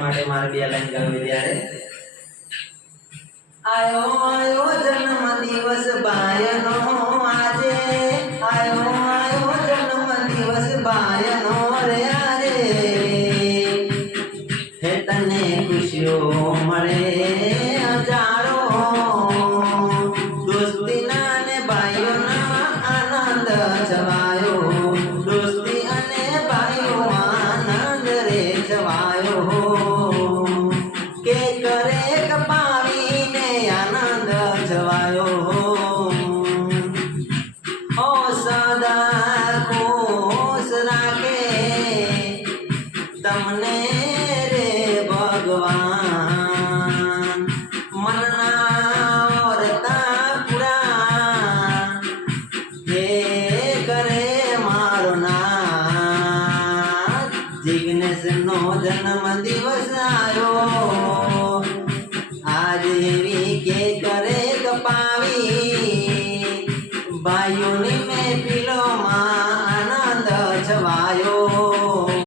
માટે મારે બે લાઈન ગાવી ત્યારે આયો આયો જન્મ દિવસ બાયનો આજે આયો જન્મ દિવસ બાયનો રે આજે હે તને ખુશીઓ મળે હજારો દોસ્તીના ને ભાઈઓના આનંદ છવાયો દોસ્તી અને ભાઈઓમાં આનંદ રે છવાયો કે કરે કપાવીને આનંદ છવાયો ઓ સદા ખુશ રાખે તમને રે ભગવાન મનના ઓરતા પૂરા હે કરે મારો નાથ જિગ્નેશ નો જન્મ દિવસ આવ્યો